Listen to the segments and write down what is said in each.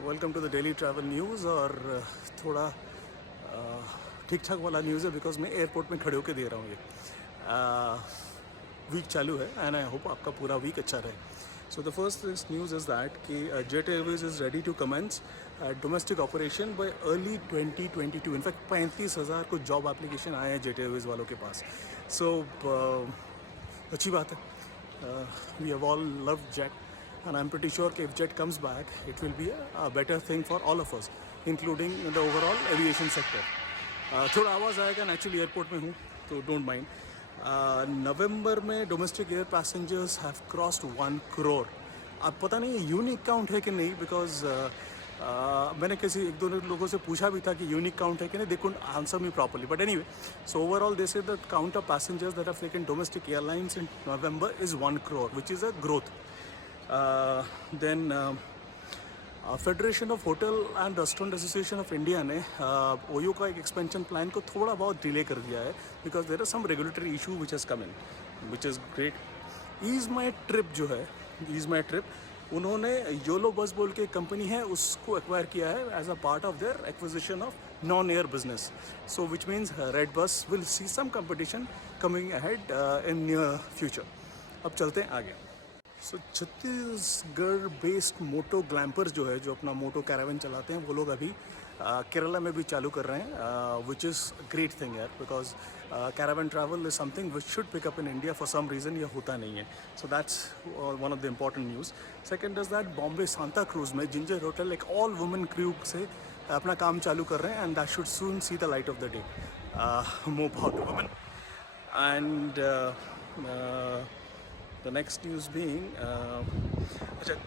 Welcome to the daily travel news. और थोड़ा ठीक ठाक वाला न्यूज़ है बिकॉज मैं एयरपोर्ट में खड़े होकर दे रहा हूँ। ये वीक चालू है एंड आई होप आपका पूरा वीक अच्छा रहे। So the first news is that कि Jet Airways is ready to commence domestic operation by early 2022। In fact 35,000 को जॉब एप्लीकेशन आए हैं जेट एयरवेज वालों के पास। सो अच्छी बात है। We have all love jet and I'm pretty sure if jet comes back it will be a better thing for all of us including the overall aviation sector. थोड़ा आवाज़ आएगा, एक्चुअली एयरपोर्ट में हूँ तो डोंट माइंड। नवंबर में domestic air passengers have crossed 1 crore. अब पता नहीं यूनिक काउंट है कि नहीं बिकॉज मैंने किसी एक दो लोगों से पूछा भी था कि यूनिक काउंट है कि नहीं, they couldn't answer me properly, but anyway so overall they say the count of passengers that have taken domestic airlines in November is 1 crore which is a growth. Then Federation of Hotel and Restaurant Association of India ने OYO का एक expansion plan को थोड़ा बहुत delay कर दिया है because there are some regulatory issue which has come in which is great. Ease my trip जो है, ईज़ माई ट्रिप उन्होंने योलो बस बोल के एक कंपनी है उसको एक्वायर किया है as a part of their acquisition of non air business. So which means red bus will see some competition coming ahead in near future. अब चलते हैं आगे। सो छत्तीसगढ़ बेस्ड मोटो ग्लैम्पर्स जो है, जो अपना मोटो कैरावन चलाते हैं, वो लोग अभी केरला में भी चालू कर रहे हैं विच इज़ ग्रेट थिंग यार because caravan travel is something which should pick up in India. For some reason ये होता नहीं है। So that's one of the important news. Second is that Bombay Santa Cruz में जिंजर होटल एक ऑल वुमेन क्रू से अपना काम चालू कर रहे हैं and that should soon see the light of the day. More power to women. And the next news being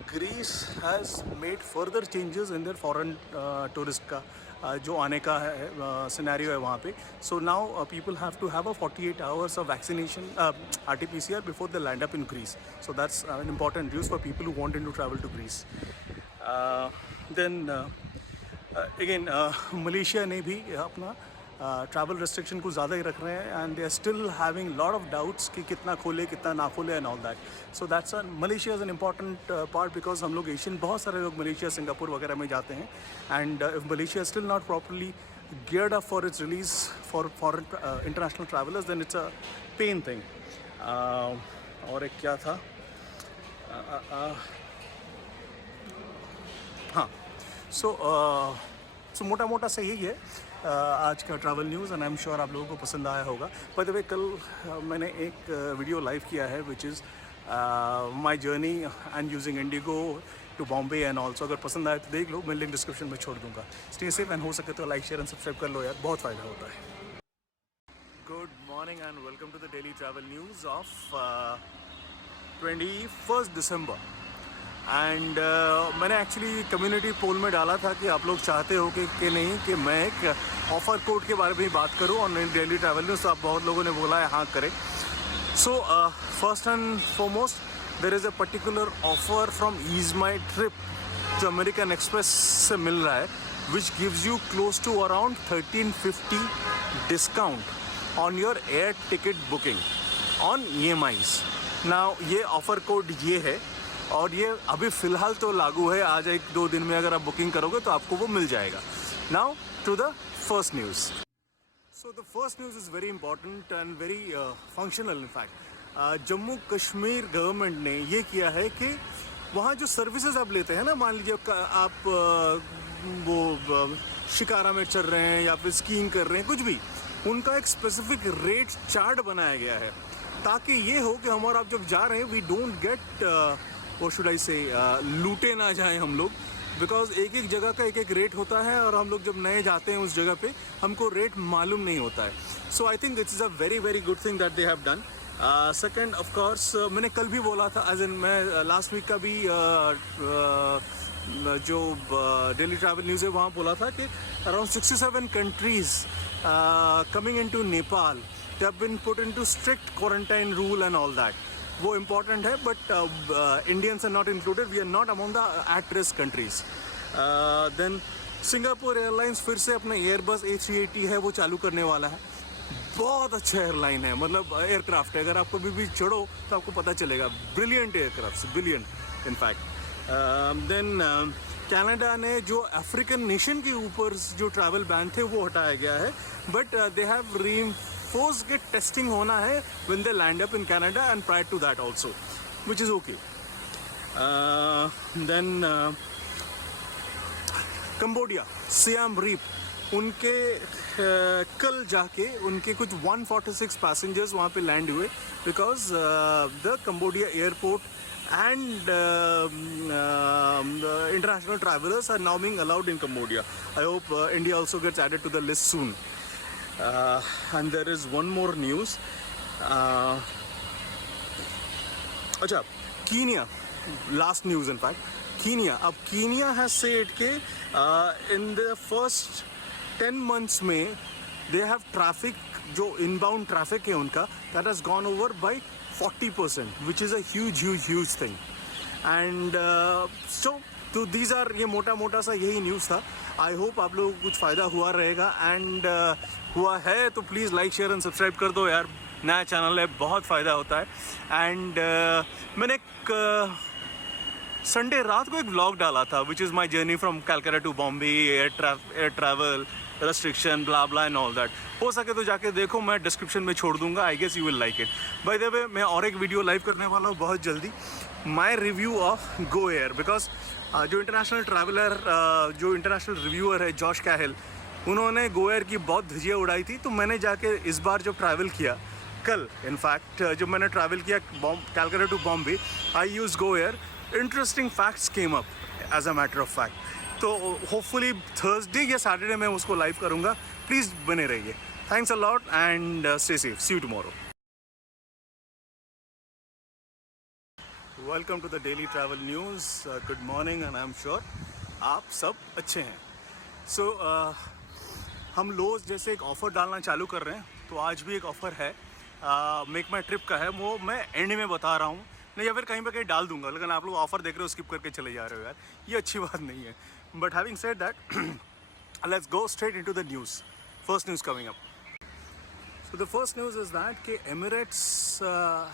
Greece has made further changes in their foreign tourist का जो आने का है सिनेरियो है वहाँ पे। So now people have to have a 48 hours of vaccination RT-PCR before they land up in Greece. So that's an important news for people who wanted to travel to Greece. Then again Malaysia ने भी अपना travel restriction को ज़्यादा ही रख रहे हैं and they are still having lot of doubts कि कितना खोले कितना ना खोले and all that. So that's Malaysia is an important part because हम लोग एशियन बहुत सारे लोग मलेशिया सिंगापुर वगैरह में जाते हैं and if Malaysia still not properly geared up for its release for international travellers then it's a pain thing. और एक क्या था, हाँ सो मोटा मोटा से यही है आज का travel news and I am sure आप लोगों को पसंद आया होगा। बाय द वे कल मैंने एक वीडियो लाइव किया है which is my journey and using IndiGo to Bombay and also. अगर पसंद आए तो देख लो, मैं लिंक डिस्क्रिप्शन में छोड़ दूंगा। स्टे सेफ एंड हो सके तो लाइक शेयर एंड सब्सक्राइब कर लो यार, बहुत फ़ायदा होता है। Good morning and welcome to the daily travel news of 21 दिसंबर। एंड मैंने एक्चुअली कम्युनिटी पोल में डाला था कि आप लोग चाहते हो कि नहीं कि मैं एक ऑफ़र कोड के बारे में बात करूं और डेली ट्रैवल न्यूज़। तो आप बहुत लोगों ने बोला है हाँ करें। So first and foremost there is a particular offer from ease my trip जो अमेरिकन एक्सप्रेस से मिल रहा है which gives you close to around 1350 discount on your air ticket booking on EMIs। Now ये ऑफ़र कोड ये है और ये अभी फ़िलहाल तो लागू है। आज 1-2 दिन में अगर आप बुकिंग करोगे तो आपको वो मिल जाएगा। Now to the first news. So the first news is very important and very functional. In fact Jammu Kashmir government ने ये किया है कि वहाँ जो सर्विसेज आप लेते हैं ना, मान लीजिए आप वो शिकारा में चल रहे हैं या फिर स्कीइंग कर रहे हैं, कुछ भी, उनका एक स्पेसिफिक रेट चार्ट बनाया गया है ताकि ये हो कि हम और आप जब जा रहे हैं वी डोंट गेट और शुड आई से लूटे ना जाएं हम लोग, बिकॉज एक एक जगह का एक एक रेट होता है और हम लोग जब नए जाते हैं उस जगह पे हमको रेट मालूम नहीं होता है। So I think it's a very very good thing that they have done. Second of course मैंने कल भी बोला था, एज इन मैं लास्ट वीक का भी जो डेली ट्रैवल न्यूज़ है वहाँ बोला था कि around 67 countries coming in to Nepal they have been put in to strict quarantine rule and all that. वो इम्पॉर्टेंट है but Indians are not included, we are not among the at risk countries. Then Singapore Airlines फिर से अपना Airbus A380 है वो चालू करने वाला है। बहुत अच्छा एयरलाइन है, मतलब एयरक्राफ्ट है, अगर आप कभी भी चढ़ो तो आपको पता चलेगा। Brilliant aircraft, brilliant in fact. Then Canada ने जो अफ्रीकन नेशन के ऊपर जो ट्रैवल बैन थे वो हटाया गया है, बट दे हैव रीइंफोर्स्ड कि टेस्टिंग होना है when they land up in Canada and prior to that also, which is okay. Then Cambodia, Siem Reap, उनके कल जाके उनके कुछ 146 पैसेंजर्स वहाँ पे लैंड हुए because the Cambodia airport and international travelers are now being allowed in Cambodia. I hope India also gets added to the list soon. And there is one more news. अच्छा, Kenya, last news in fact. Kenya, अब Kenya has said कि in the first 10 months में they have traffic, जो inbound traffic है उनका, that has gone over by 40%, which is a huge thing. And so these are, ये मोटा सा यही न्यूज़ था। आई होप आप लोगों को कुछ फ़ायदा हुआ रहेगा, एंड हुआ है तो please like share and subscribe कर दो यार, नया चैनल है, बहुत फ़ायदा होता है। एंड मैंने संडे रात को एक व्लॉग डाला था, which is my journey from Calcutta to Bombay, air travel restriction blah blah and all that. हो सके तो जाके देखो, मैं डिस्क्रिप्शन में छोड़ दूंगा, I guess you will like it. By the way, मैं और एक वीडियो लाइव करने वाला हूँ बहुत जल्दी, my review of Go Air, because जो इंटरनेशनल ट्रैवलर, जो इंटरनेशनल रिव्यूअर है जॉश कैहिल, उन्होंने गो एयर की बहुत धजियाँ उड़ाई थी। तो मैंने जाके इस बार जब ट्रैवल किया, कल इनफैक्ट जब मैंने ट्रैवल किया Calcutta to Bombay, I use Go Air, interesting facts came up as a matter of fact. तो होपफुली थर्सडे या सैटरडे मैं उसको लाइव करूँगा, प्लीज़ बने रहिए। Thanks a lot and stay safe, see you tomorrow. Welcome to the daily travel news. Good morning, and I am sure आप सब अच्छे हैं। सो हम लोग जैसे एक ऑफ़र डालना चालू कर रहे हैं, तो आज भी एक ऑफ़र है, मेक माई ट्रिप का है, वो मैं एंड में बता रहा हूँ, नहीं या फिर कहीं पे कहीं डाल दूंगा, लेकिन आप लोग ऑफ़र देख रहे हो स्किप करके चले जा रहे हो यार, ये अच्छी बात नहीं है। But having said that, let's go straight into the news. First news coming up. So the first news is that कि Emirates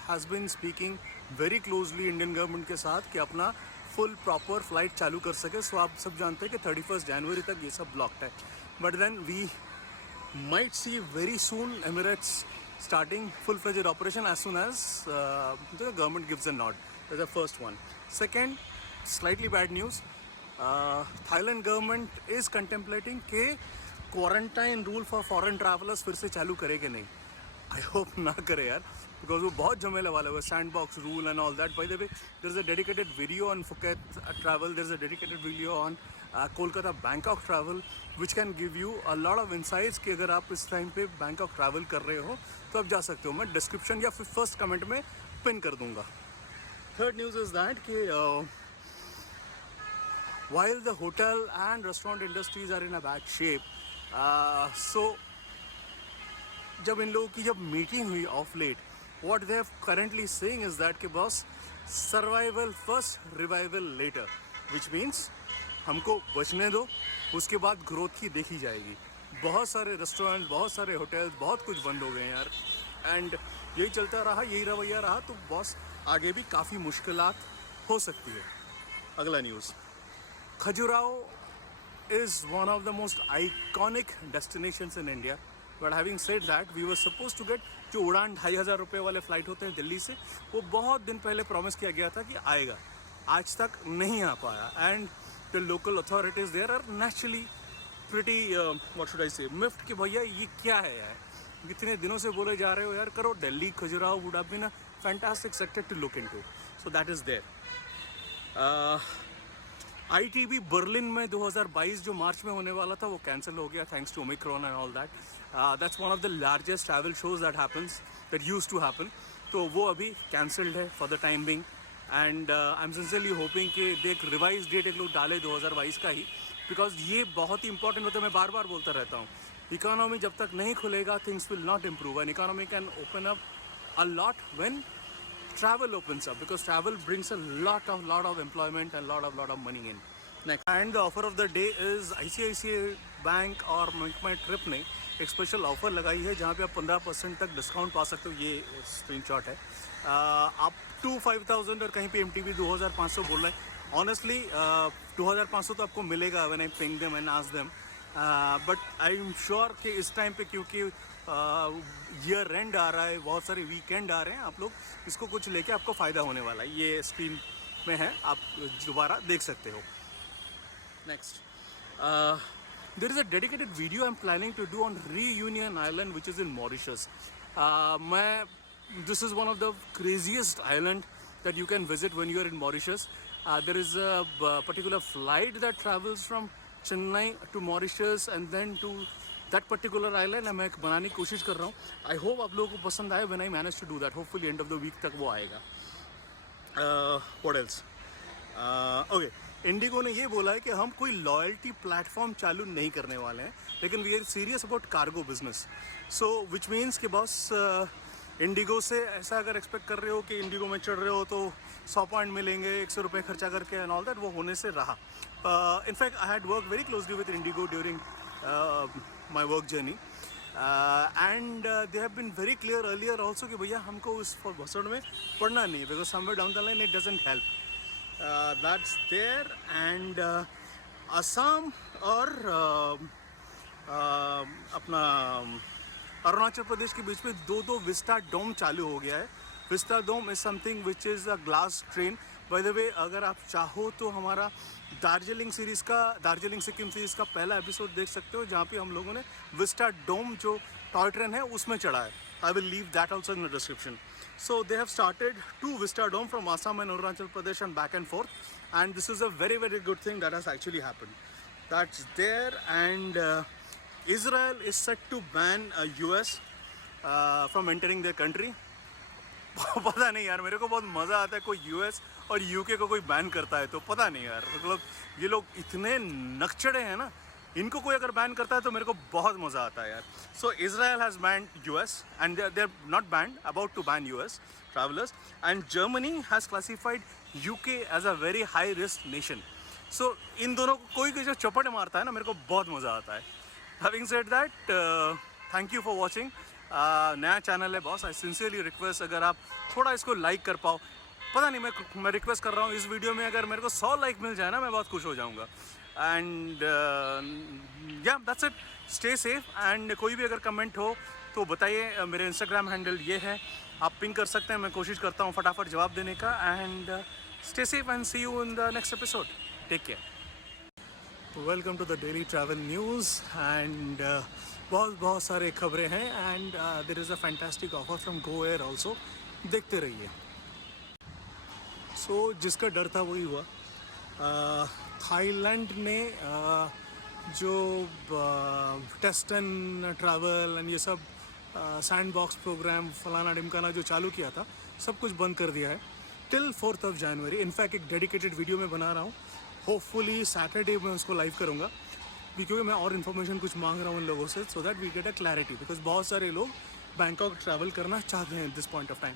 has been speaking very closely Indian government के साथ कि अपना फुल प्रॉपर फ्लाइट चालू कर सके। सो आप सब जानते हैं कि 31 जनवरी तक ये सब ब्लॉक्ड है, but then we might see very soon Emirates starting full-fledged operation as soon as the government gives a nod. That's the first one. Second, slightly bad news. Thailand government is contemplating कि quarantine rule for foreign travellers फिर से चालू करे कि नहीं। I hope ना करे यार, बिकॉज वो बहुत झमेला वाला है, sandbox rule and all that. By the way, there is a dedicated video on Phuket travel, there is a dedicated video on Kolkata Bangkok travel, which can give you a lot of insights कि अगर आप इस time पे Bangkok travel कर रहे हो तो आप जा सकते हो। मैं डिस्क्रिप्शन या फिर फर्स्ट कमेंट में पिन कर दूंगा। थर्ड न्यूज़ इज दैट कि while the hotel and restaurant industries are in a bad shape, so जब इन लोगों की जब मीटिंग हुई of late, what they are currently saying is that कि boss, survival first revival later, which means हमको बचने दो, उसके बाद ग्रोथ की देखी जाएगी। बहुत सारे रेस्टोरेंट, बहुत सारे होटल, बहुत कुछ बंद हो गए हैं यार, एंड यही चलता रहा, यही रवैया रहा तो बॉस आगे भी काफ़ी मुश्किलात हो सकती है। अगला news, Khajuraho is one of the most iconic destinations in India, but having said that, we were supposed to get जो उड़ान 2,500 रुपये वाले फ़्लाइट होते हैं दिल्ली से, वो बहुत दिन पहले प्रॉमिस किया गया था कि आएगा, आज तक नहीं आ पाया। And the local authorities there are naturally pretty what should I say miffed कि भैया ये क्या है यार, कितने दिनों से बोले जा रहे हो यार, करो। Delhi Khajuraho would have been a fantastic sector to look into, so that is there. ITB Berlin में 2022 जो मार्च में होने वाला था वो कैंसिल हो गया, thanks to Omicron and all that. That's one of the largest travel shows that happens, that used to happen, तो वो अभी कैंसल्ड है for the time being. And I am sincerely hoping कि एक रिवाइज डेट एक लोग डाले 2022 का ही, बिकॉज ये बहुत ही इंपॉर्टेंट होता है। मैं बार बार बोलता रहता हूँ, इकोनॉमी जब तक नहीं खुलेगा things will not improve, and economy can open up a lot when travel opens up, because travel brings a lot of employment and lot of money in. Next, and the offer of the day is ICICI Bank और Make My Trip ने एक special offer लगाई है जहाँ पे आप 15% तक discount पा सकते हो। ये स्क्रीनशॉट है, अप टू 5,000 और कहीं पे MTB 2,500 बोल रहे हैं, ऑनेस्टली 2500 तो आपको मिलेगा when I ping them and ask them, but I am sure कि इस टाइम पे क्योंकि ईयर एंड आ रहा है, बहुत सारे वीकेंड आ रहे हैं, आप लोग इसको कुछ लेके आपको फ़ायदा होने वाला है। ये स्क्रीन में है, आप दोबारा देख सकते हो। Next, there is a dedicated video I'm planning to do on Reunion Island, which is in Mauritius. This is one of the craziest island that you can visit when you are in Mauritius. There is a particular flight that travels from Chennai to Mauritius and then to that particular island. मैं बनाने की कोशिश कर रहा हूँ। I hope आप लोगों को पसंद आए when I manage to do that. Hopefully end of the week तक वो आएगा। What else? Okay. इंडिगो ने ये बोला है कि हम कोई लॉयल्टी प्लेटफॉर्म चालू नहीं करने वाले हैं, लेकिन we are serious about cargo business. So which means कि बॉस इंडिगो से ऐसा अगर एक्सपेक्ट कर रहे हो कि इंडिगो में चढ़ रहे हो तो 100 पॉइंट मिलेंगे 100 रुपये खर्चा करके एंड ऑल दैट, वो होने से रहा। In fact I had work very closely with IndiGo during my work journey and they have been very clear earlier also कि भैया हमको उस भसड़ में पढ़ना नहीं है, because somewhere down the line it doesn't help. That's there and Assam और अपना अरुणाचल प्रदेश के बीच में दो विस्टा डोम चालू हो गया है। Vista dome is something which is a glass train. By the way, अगर आप चाहो तो हमारा दार्जिलिंग सिक्किम सीरीज़ का पहला एपिसोड देख सकते हो, जहाँ पे हम लोगों ने विस्टा डोम जो टॉय ट्रेन है उसमें चढ़ा है। I will leave that also in the description. So they have started 2 Vista Dome from Assam and Arunachal Pradesh and back and forth, and this is a very very good thing that has actually happened. That's there, and Israel is set to ban US from entering their country. पता नहीं यार, मेरे को बहुत मज़ा आता है कोई US और UK को कोई बैन करता है तो। पता नहीं यार, मतलब ये लोग इतने नकचड़े हैं ना, इनको कोई अगर बैन करता है तो मेरे को बहुत मज़ा आता है यार। So Israel has banned US and they are not banned, about to ban US travellers, and Germany has classified UK as a very high risk nation. So इन दोनों को कोई जो चपट मारता है ना, मेरे को बहुत मज़ा आता है। Having said that, thank you for watching. नया चैनल है बॉस, आई सिंसियरली रिक्वेस्ट अगर आप थोड़ा इसको लाइक कर पाओ। पता नहीं, मैं रिक्वेस्ट कर रहा हूँ, इस वीडियो में अगर मेरे को 100 लाइक मिल जाए ना, मैं बहुत खुश हो जाऊँगा। एंड या that's it, stay safe and कोई भी अगर कमेंट हो तो बताइए। मेरे इंस्टाग्राम हैंडल ये है, आप पिंग कर सकते हैं, मैं कोशिश करता हूँ फटाफट जवाब देने का। And stay safe and see you in the next episode. Take care. Welcome to the daily travel news and बहुत सारे खबरें हैं and there is a fantastic offer from Go Air also, देखते रहिए। सो जिसका डर था वही हुआ। थाईलैंड ने जो टेस्ट एंड ट्रैवल एंड ये सब सैंड बॉक्स प्रोग्राम फलाना ढिमकाना जो चालू किया था, सब कुछ बंद कर दिया है टिल 4 जनवरी। इनफैक्ट एक डेडिकेटेड वीडियो में बना रहा हूँ, होपफुली सैटरडे में उसको लाइव करूँगा, क्योंकि मैं और इन्फॉर्मेशन कुछ मांग रहा हूँ उन लोगों से, so that we get a clarity, because बहुत सारे लोग बैंकॉक ट्रैवल करना चाहते हैं at this point of time.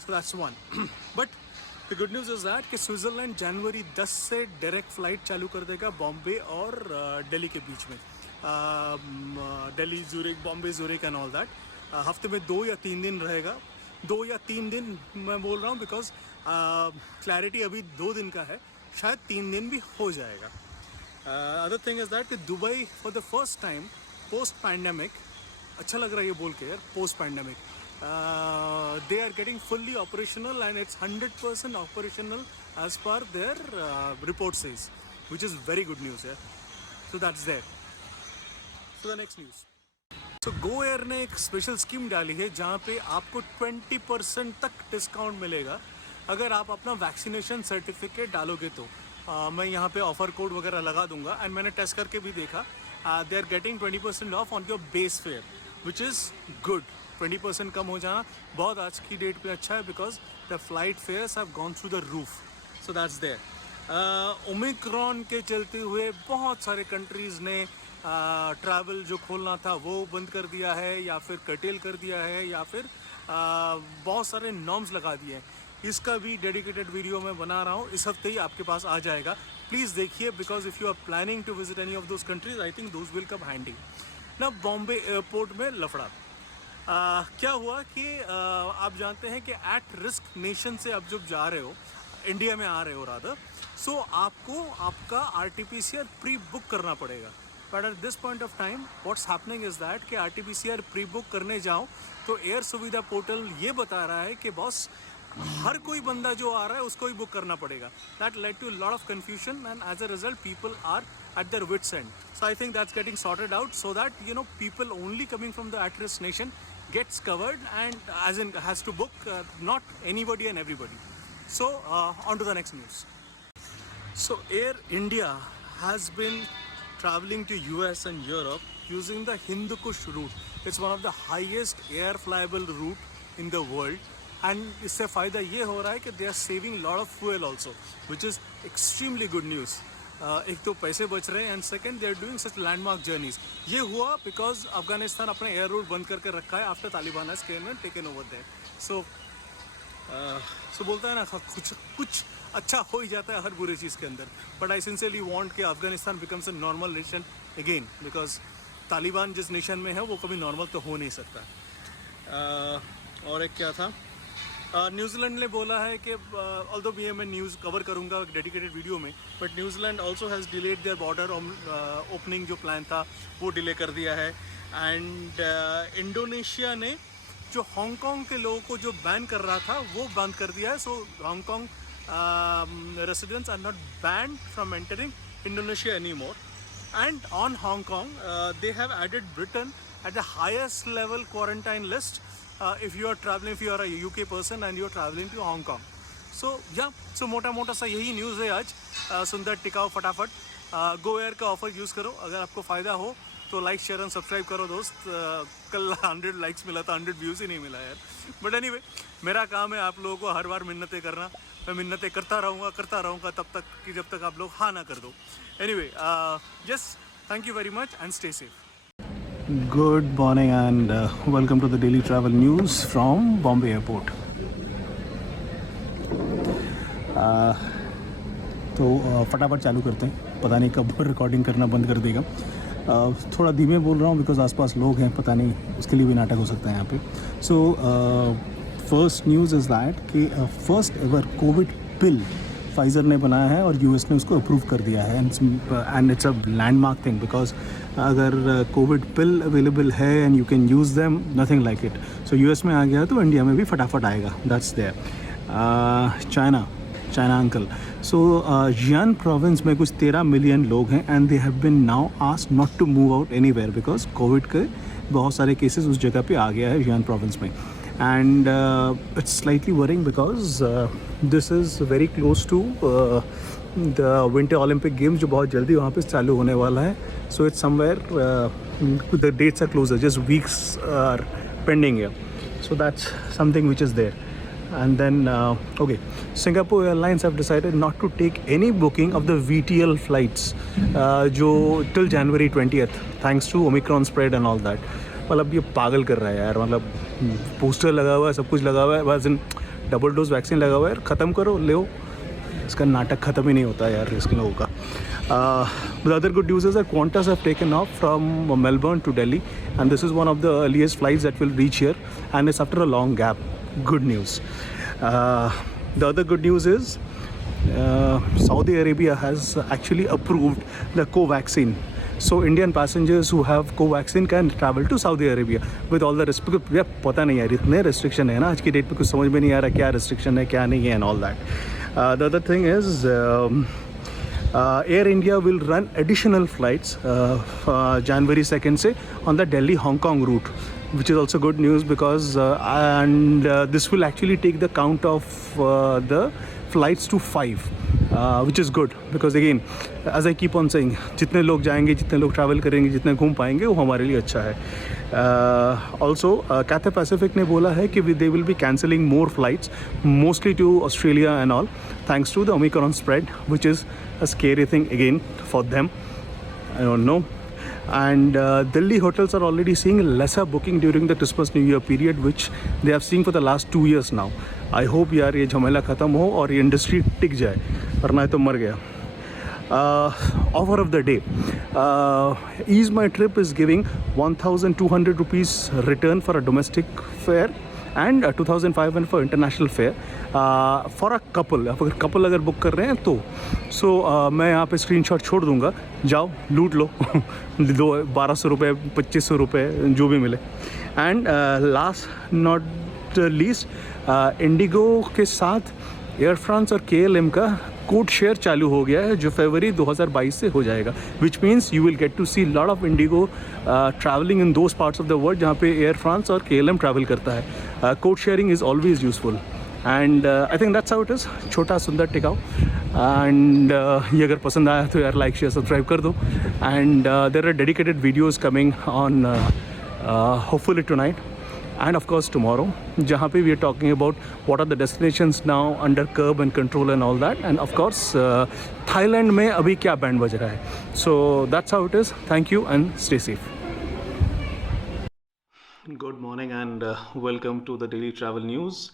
So that's one. But the good news is that कि स्विट्ज़रलैंड जनवरी 10 से डायरेक्ट फ़्लाइट चालू कर देगा बॉम्बे और दिल्ली के बीच में। Delhi Zurich, Bombay Zurich and all that. हफ्ते में 2 या 3 दिन रहेगा। 2 या 3 दिन मैं बोल रहा हूँ बिकॉज क्लैरिटी अभी 2 दिन का है, शायद 3 दिन भी हो जाएगा। अदर थिंग इज़ दैट कि Dubai for the first time post pandemic, अच्छा लग रहा है ये बोल के यार, post pandemic, they are getting fully operational and it's 100% operational as per their report says, which is very good news here. So that's there. So the next news. So Go Air ने एक special scheme डाली है जहाँ पे आपको 20% तक discount मिलेगा अगर आप अपना वैक्सीनेशन सर्टिफिकेट डालोगे तो। मैं यहाँ पे ऑफर कोड वगैरह लगा दूंगा एंड मैंने टेस्ट करके भी देखा, they are getting 20% off on your base fare, which is good. 20% कम हो जाना बहुत आज की डेट पे अच्छा है, because the flight fares have gone through the roof. So that's there. Omicron के चलते हुए बहुत सारे कंट्रीज़ ने ट्रैवल जो खोलना था वो बंद कर दिया है, या फिर कर्टेल कर दिया है, या फिर बहुत सारे नॉर्म्स लगा दिए हैं। इसका भी डेडिकेटेड वीडियो मैं बना रहा हूँ, इस हफ्ते ही आपके पास आ जाएगा। प्लीज़ देखिए, because if you are planning to visit any of those countries, I think those will come handy. ना बॉम्बे एयरपोर्ट में लफड़ा क्या हुआ कि आप जानते हैं कि एट रिस्क नेशन से आप जब जा रहे हो, इंडिया में आ रहे हो रादर, सो आपको आपका RT-PCR प्री बुक करना पड़ेगा. But at this point of time what's happening is that कि RT-PCR प्री बुक करने जाओ तो एयर सुविधा पोर्टल ये बता रहा है कि बॉस हर कोई बंदा जो आ रहा है उसको ही बुक करना पड़ेगा. That led to lot of confusion and as a result people are at their wits end. So I think that's getting sorted out so that people only coming from the at-risk nation gets covered and as in has to book, not anybody and everybody. So on to the next news. So Air India has been traveling to US and Europe using the Hindu Kush route. It's one of the highest air flyable route in the world. And इससे फ़ायदा ये हो रहा है कि they are saving lot of fuel also, which is extremely good news. एक तो पैसे बच रहे हैं and second they are doing such landmark journeys. ये हुआ बिकॉज अफगानिस्तान अपना एयर रूट बंद करके रखा है after Taliban has came and taken over there. So बोलता है ना कुछ अच्छा हो ही जाता है हर बुरी चीज़ के अंदर. बट आई सिंसियरली वांट कि Afghanistan becomes a normal nation again, because Taliban जिस नेशन में है वो कभी नॉर्मल तो हो नहीं सकता. और एक क्या था, न्यूजीलैंड ने बोला है कि ऑल्दो भी मैं न्यूज़ कवर करूंगा डेडिकेटेड वीडियो में, but New Zealand also has delayed their border opening जो प्लान था वो डिले कर दिया है. एंड इंडोनेशिया ने जो हांगकांग के लोगों को जो बैन कर रहा था वो बंद कर दिया है. So Hong Kong residents are not banned from entering Indonesia any more. And on Hong Kong they have added Britain at the highest level quarantine list. If you are traveling, if you are a UK person and you are traveling to Hong Kong. So yeah, so मोटा सा यही news है आज. सुंदर टिकाऊ फटाफट Go Air का offer use करो. अगर आपको फ़ायदा हो तो लाइक शेयर एंड सब्सक्राइब करो दोस्त. कल 100 लाइक्स मिला था, 100 व्यूज़ ही नहीं मिला यार. बट एनीवे मेरा काम है आप लोगों को हर बार मिन्नतें करना. मैं मिन्नतें करता रहूँगा तब तक कि जब तक आप लोग हाँ ना कर दो. Anyway yes, thank you very much and stay safe. Good morning and welcome to the daily travel news from Bombay Airport. तो फटाफट चालू करते हैं. पता नहीं कब रिकॉर्डिंग करना बंद कर देगा. थोड़ा धीमे बोल रहा हूँ बिकॉज आसपास लोग हैं, पता नहीं उसके लिए भी नाटक हो सकता है यहाँ पे. So first news is that कि फर्स्ट एवर कोविड पिल फाइज़र ने बनाया है और यूएस ने उसको अप्रूव कर दिया है. And it's a landmark thing because अगर कोविड पिल अवेलेबल है and you can use them, nothing like it. So US में आ गया तो इंडिया में भी फटाफट आएगा. That's there. China uncle. So Xi'an province में कुछ 13 मिलियन लोग हैं and they have been now asked not to move out anywhere because Covid के बहुत सारे केसेस उस जगह पे आ गया है जियान प्रोविंस में. And it's slightly worrying because this is very close to the Winter Olympic Games जो बहुत जल्दी वहाँ पे चालू होने वाला है. So it's somewhere the dates are closer, just weeks are pending here. So that's something which is there. And then okay, Singapore Airlines have decided not to take any booking of the VTL flights जो till January 20th thanks to Omicron spread and all that. मतलब ये पागल कर रहा है यार. मतलब poster लगा हुआ है, सब कुछ लगा हुआ है, बस डबल डोज वैक्सीन लगा हुआ है. ख़त्म करो, ले. इसका नाटक ख़त्म ही नहीं होता यार इसके लोगों का. The other good news is that Qantas have taken off from Melbourne to Delhi and this is one of the earliest flights that will reach here and it's after a long gap. Good news. The other good news is Saudi Arabia has actually approved the Covaxin. So Indian passengers who have Covaxin can travel to Saudi Arabia with all the restrictions. यार पता नहीं यार इतने restriction है ना आज की date पे, कुछ समझ में नहीं आ रहा क्या restriction है क्या नहीं है and all that. The other thing is Air India will run additional flights January 2nd से on the Delhi Hong Kong route, which is also good news because this will actually take the count of the flights to 5. Which is good because again as I keep on saying जितने लोग जाएंगे, जितने लोग travel करेंगे, जितने घूम पाएंगे वो हमारे लिए अच्छा है. Also Cathay Pacific ने बोला है कि they will be cancelling more flights mostly to Australia and all thanks to the Omicron spread, which is a scary thing again for them. I don't know. And Delhi hotels are already seeing lesser booking during the Christmas New Year period, which they have seen for the last 2 years now. I hope यार ये झमेला ख़त्म हो और ये industry टिक जाए, वरना तो मर गया. Offer of the day. Ease My Trip is giving 1,200 rupees return for a domestic fare and 2500 for international fair for a couple. अगर कपल अगर बुक कर रहे हैं तो मैं यहाँ पे स्क्रीनशॉट छोड़ दूँगा, जाओ लूट लो 1200 रुपये 2500 रुपये जो भी मिले। And last not least, Indigo के साथ एयर फ्रांस और KLM का कोड शेयर चालू हो गया है जो फरवरी 2022 से हो जाएगा, which means you will get to see lot of IndiGo travelling in those parts of the world जहाँ पे एयर फ्रांस और KLM ट्रैवल करता है। Code sharing is always useful and I think that's how it is. छोटा सुंदर टिकाऊ and ये अगर पसंद आया तो यार लाइक शेयर सब्सक्राइब कर दो। And there are dedicated videos coming on hopefully tonight and of course tomorrow, जहाँ पे we are talking about what are the destinations now under curb and control and all that, and of course Thailand में अभी क्या band बज रहा है। So that's how it is. Thank you and stay safe. Good morning and welcome to the daily travel news.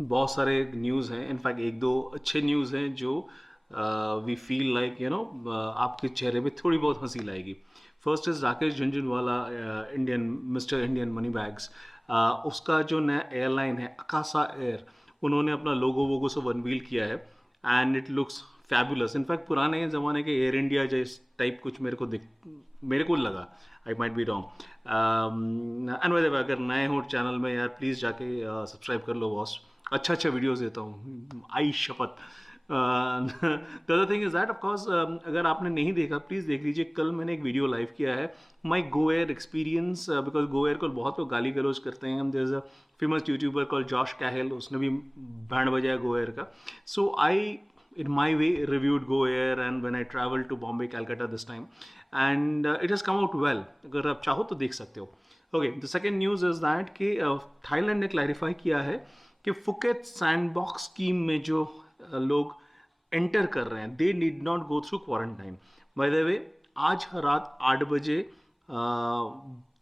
बहुत सारे news हैं, in fact एक दो अच्छे न्यूज़ हैं जो वी फील लाइक आपके चेहरे पे थोड़ी बहुत हंसी लाएगी। First is Rakesh Jhunjhunwala, mister Indian money bags, उसका जो नया एयरलाइन है अकासा एयर, उन्होंने अपना लोगो सब अनवील किया है and it looks fabulous. In fact पुराने ज़माने के एयर इंडिया जैस टाइप कुछ मेरे को लगा, I might be wrong. And अगर नए हो चैनल में यार प्लीज़ जाके सब्सक्राइब कर लो बॉस, अच्छा वीडियोज़ देता हूँ, आई शपथ। The other thing is that of course अगर आपने नहीं देखा प्लीज़ देख लीजिए। कल मैंने एक वीडियो लाइव किया है my Go Air experience, because Go Air को बहुत लोग गाली गलौज करते हैं। There is a famous YouTuber call Josh Cahill, उसने भी बैंड बजाया गो एयर का। सो आई in my way reviewed Go Air and when I traveled to Bombay, Calcutta this time, and it has come out well. अगर आप चाहो तो देख सकते हो। Okay, the second news is that कि थाईलैंड ने क्लैरिफाई किया है कि फुकेट सैंडबॉक्स स्कीम में जो लोग एंटर कर रहे हैं they need not go through quarantine. Bye the वे आज रात 8 बजे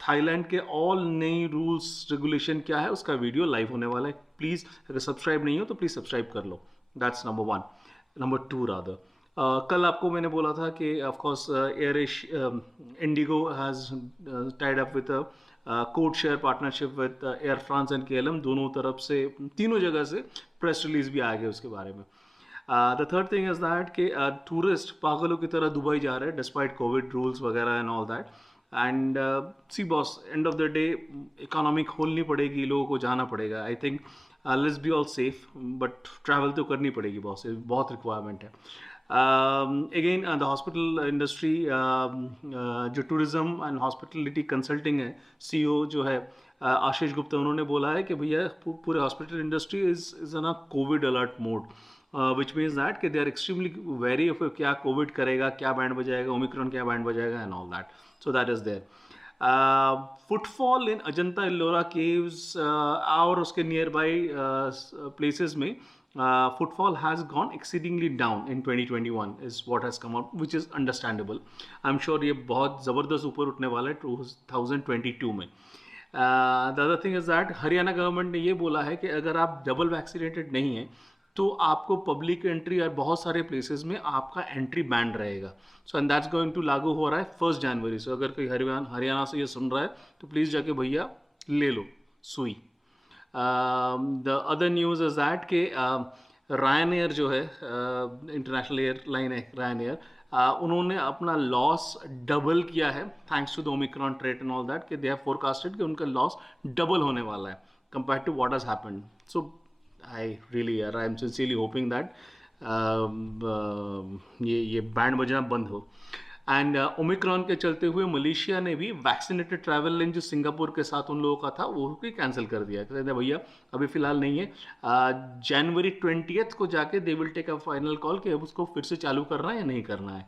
थाईलैंड के ऑल नई रूल्स रेगुलेशन क्या है उसका वीडियो लाइव होने वाला है। प्लीज़ अगर सब्सक्राइब नहीं हो तो प्लीज़ सब्सक्राइब कर लो। That's number 1। नंबर 2 रादर, कल आपको मैंने बोला था कि of course IndiGo has tied up with code share partnership with Air France and KLM, दोनों तरफ से तीनों जगह से प्रेस रिलीज भी आ गए उसके बारे में। The third thing is that कि टूरिस्ट पागलों की तरह दुबई जा रहे हैं डिस्पाइट कोविड रूल्स वगैरह and all that. And see boss, end of the day economy खोलनी पड़ेगी, लोगों को जाना पड़ेगा। I think let's be all safe, but travel तो करनी पड़ेगी बॉस, बहुत रिक्वायरमेंट है। अगेन द हॉस्पिटल इंडस्ट्री, जो टूरिज्म एंड हॉस्पिटलिटी कंसल्टिंग है, CEO जो है आशीष गुप्ता, उन्होंने बोला है कि भैया पूरे hospital industry is in a Covid alert mode, which means that कि they are extremely wary of क्या कोविड करेगा, क्या बैंड बजाएगा, ओमिक्रॉन क्या बैंड बजाएगा and all that. So that is there. Footfall in Ajanta Ellora caves और उसके नियर बाई प्लेसेस में footfall has gone exceedingly down in 2021 is what has come out, which is understandable. I'm sure ये बहुत ज़बरदस्त ऊपर उठने वाला है 2022 में। The other thing is that Haryana government ने ये बोला है कि अगर आप डबल वैक्सीनेटेड नहीं हैं तो आपको पब्लिक एंट्री और बहुत सारे प्लेसेस में आपका एंट्री बैन रहेगा। So and that's going to लागू हो रहा है 1 जनवरी। सो अगर कोई हरियाणा से ये सुन रहा है तो प्लीज़ जाके भैया ले लो सुई। The other news is that कि रायन जो है इंटरनेशनल एयरलाइन है रायन एयर, उन्होंने अपना लॉस डबल किया है thanks to the Omicron threat and all that, कि दे हैव फोरकास्टेड कि उनका लॉस डबल होने वाला है compare to what has happened. So I am sincerely hoping that ये बैंड बजना बंद हो। एंड ओमिक्रॉन के चलते हुए मलेशिया ने भी वैक्सीनेटेड ट्रैवल लेन जो सिंगापुर के साथ उन लोगों का था वो भी कैंसिल कर दिया। कहते हैं भैया अभी फ़िलहाल नहीं है, जनवरी 20 को जाके they will take a final call कि अब उसको फिर से चालू करना है या नहीं करना है।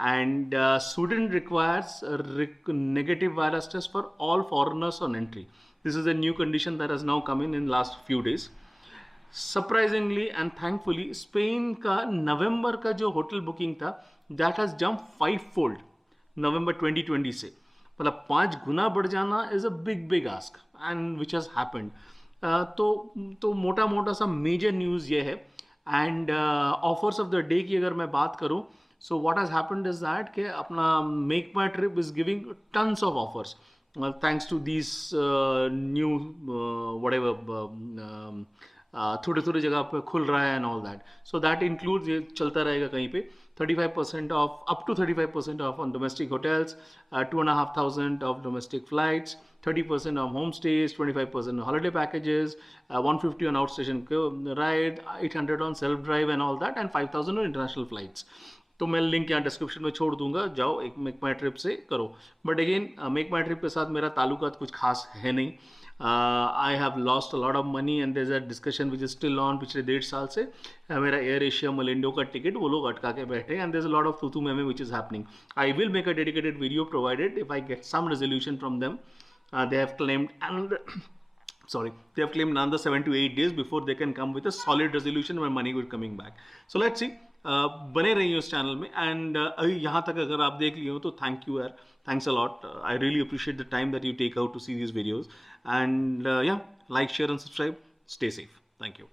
And Sweden requires negative virus test for all foreigners on entry. This is a new condition that has now come in last few days. Surprisingly and thankfully Spain का नवंबर का जो होटल बुकिंग था that has jump 5-fold November 2020 से, मतलब 5 गुना बढ़ जाना is a big ask and which has happened. तो मोटा सा मेजर न्यूज़ ये है। And offers of the day की अगर मैं बात करूँ, so what has happened is that कि अपना make my trip is giving tons of offers. thanks to these new whatever थोड़े थोड़े जगह पे खुल रहा है and all that. So that includes, ये चलता रहेगा कहीं पे 35% off, up to 35% off on domestic hotels, 2,500 off domestic flights, 30% off home stays, 25% holiday packages, 150 on out station ride, 800 on self drive and all that, and 5,000 on international flights. तो मैं link यहाँ description में छोड़ दूंगा, जाओ एक make माई trip से करो. But again MakeMyTrip के साथ मेरा ताल्लुकात कुछ खास है नहीं. I have lost a lot of money and there is a discussion which is still on. पिछले 1.5 साल से मेरा एयर एशिया मलिंडो का टिकट वो लोग अटका के बैठे and there is a lot of to meme which is happening. I will make a dedicated video provided if I get some resolution from them. They have claimed and they have claimed another 7 to 8 days before they can come with a solid resolution when money will coming back. So let's see. बने रहिए उस channel में and यहाँ तक अगर आप देख लिए हो तो थैंक यू यार, thanks a lot. I really appreciate the time that you take out to see these videos and yeah, like share and subscribe. Stay safe. Thank you.